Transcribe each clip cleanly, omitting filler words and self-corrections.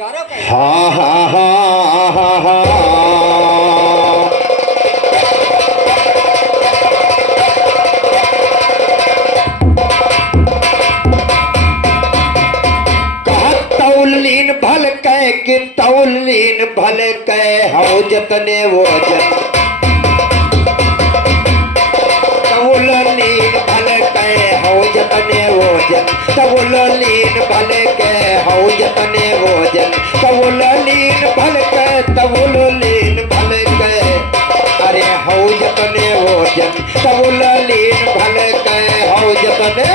हा हा हा हा हा तौलीन भल कै कि तौलीन भल कै हो जतने वो जन तौलीन भल कै हो जतने वो जन तौलीन भल कै हो जतने वो जन तौलीन भल कै तौलीन भल कै अरे हो जतने वो जन तौलीन भल कै हो जतने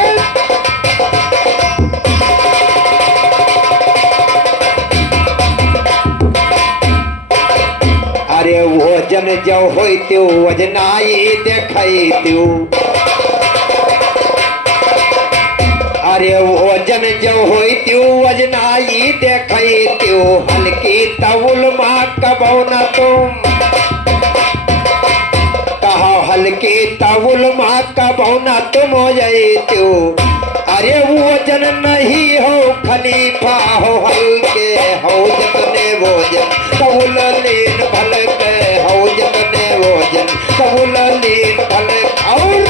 अरे वजन जो होइत्यू वजनाई देखैत्यू अरे वजन जो होइत्यू वजनाई देखैत्यू हल्की तौल माँ कबौ न तुम कहा हल्की तौल माँ कबौ न तुम हो जैत्यू अरे वजन नहीं हो खलीफा हो हल्के हो जतने वजन तौलीन भल के हो जतने वजन तौलीन भल और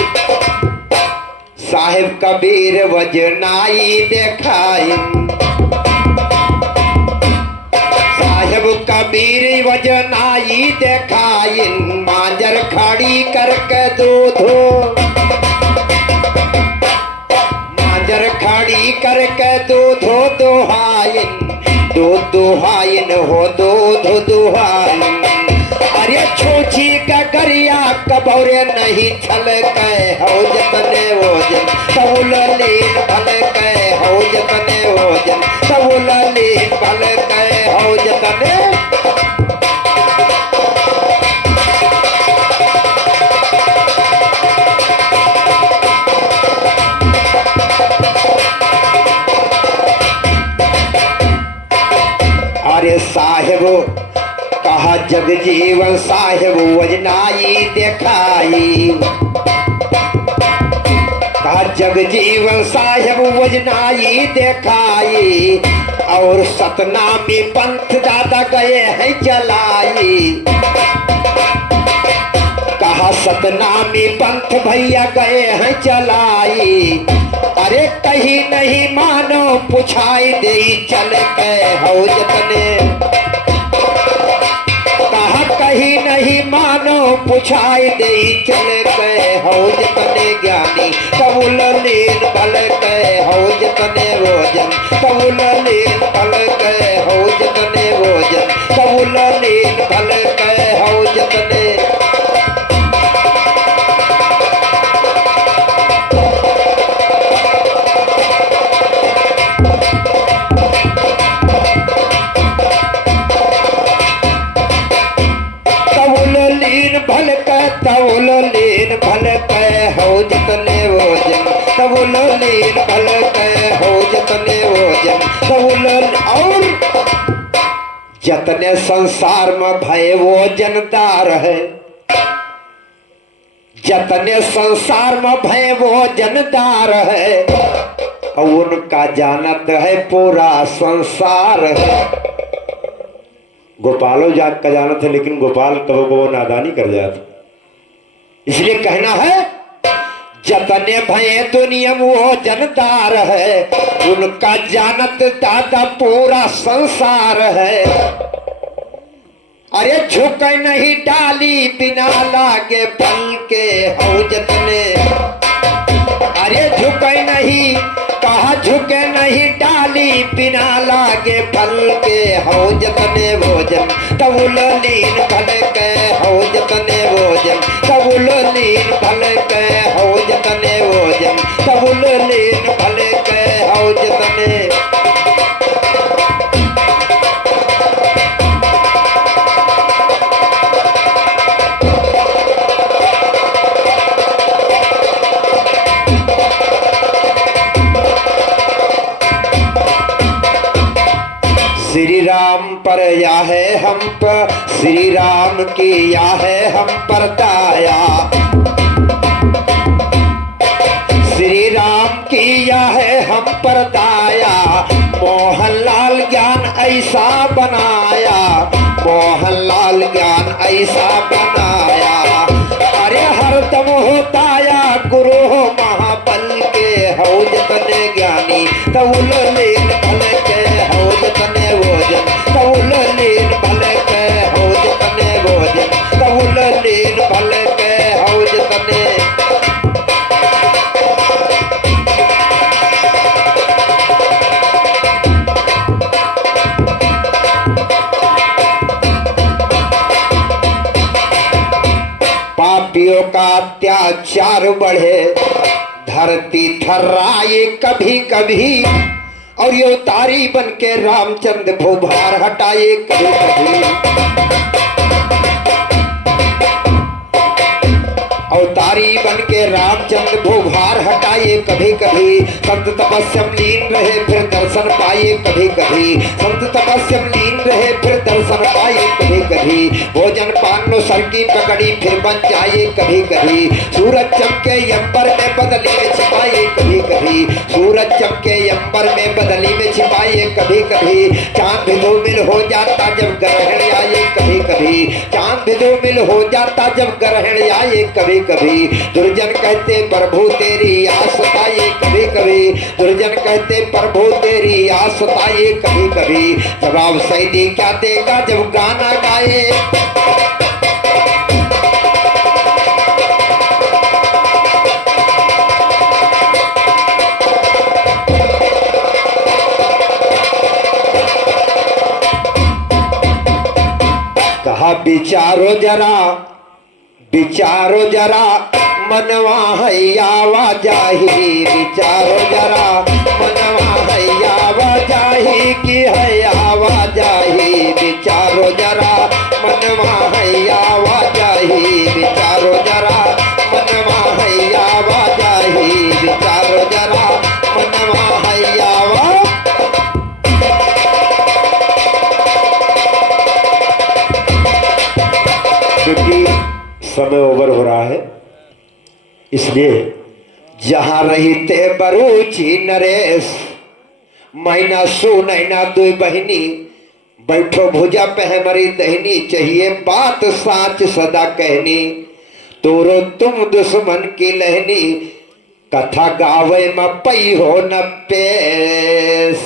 साहिब कबीर वजनाई देखाई साहिब कबीर वजनाई देखाई मांजर खड़ी करके दूधो मांजर खड़ी करके दूधो दुहाइन दूध दुहाइन हो दूध दुहाइन अरे छोची का गरिया कबौरे नहीं छल के हो जतने वजन तौलीन भल के हो जतने वजन तौलीन भल के हो जतने अरे साहिब कहा जगजीवन साहिब वजनाई देखाई कहा जगजीवन साहिब वजनाई देखाई और सतनामी पंथ दादा गए हैं जलाई कहा सतनामी पंथ भैया गए हैं जलाई अरे कहीं नहीं मानो पुछाई दे चल के हो जतने कहा कहीं नहीं मानो पुछाई दे चल के हो जतने ज्ञानी तौलीन भल के हो जतने वजन तौलीन भल के हो जतने वजन तौलीन भल के हो जतने तौलीन भल के हो जतने वजन तौलीन भल के हो जतने वजन तौलीन और जतने संसार में भय वो जनदार है जतने संसार में भय वो जनदार है और उनका जानत है पूरा संसार है गोपालो जाग का जानत है लेकिन गोपाल कबो को नादानी कर जाता इसलिए कहना है जतने भय दुनिया वो जनदार है उनका जानत दादा पूरा संसार है अरे झुके नहीं डाली बिना लागे फल के हो जतने अरे झुके नहीं कहा झुके नहीं डाली बिना लागे फल के हो जतने भोजन तौलीन भल के हो जतने भोजन तौलीन भल के हो जतने भोजन तौलीन भल के हो जतने श्री राम पर या है हम पर श्री राम की या है हम पर दाया श्री राम की या है हम पर दाया मोहनलाल ज्ञान ऐसा बनाया, मोहनलाल ज्ञान ऐसा बनाया। अरे हरदम होता या गुरु हो महाबल के, हो जतने ज्ञानी तउल लीन भल के, हो जतने भोजन तउल लीन भल के, हो जतने भोजन तउल लीन भल के, हो जतने। पापियों का अत्याचार बढ़े, धरती थर्राए कभी कभी, और ये उतारी बन के रामचंद्र भूभार हटाए कभी कभी। अवतारी बन के रामचंद्र भूभार हटाए कभी कभी। संत तपस्यम लीन रहे फिर दर्शन पाए कभी कभी, संत तपस्यम लीन रहे फिर दर्शन पाए कभी कभी। भोजन पान नो सर की पकड़ी फिर बन जाए कभी कभी। सूरज चमके अंबर में बदली में छिपाए कभी कभी, सूरज चमके अंबर में बदली में छिपाए कभी कभी। चांद भी धूमिल हो जाता जब ग्रहण आए कभी कभी, चांद भी धूमिल हो जाता जब ग्रहण आए कभी कभी। दुर्जन कहते प्रभु तेरी आस पाए कभी कभी, दुर्जन कहते प्रभु तेरी आस पाए कभी कभी। जवाब सैदी क्या देगा जब गाना गाए, कहा विचारो जरा, विचारो जरा मनवा हैयावा जाही, विचारो जरा मनवा हैयावा जाही कि हैयावा जाही। विचारो जरा मनवा हैयावा जाही, विचारो जरा मनवा हैयावा जाही, विचारो जरा मनवा हैयावा। क्योंकि समय ओवर हो रहा है, इसलिए जहां रहते बरूची नरेश, मैना सो नैना दुई बहिनी, बैठो भुजा पे हमारी दहनी, चाहिए बात साच सदा कहनी, तोरो तुम दुश्मन की लहनी, कथा गावे में पई हो न पेश।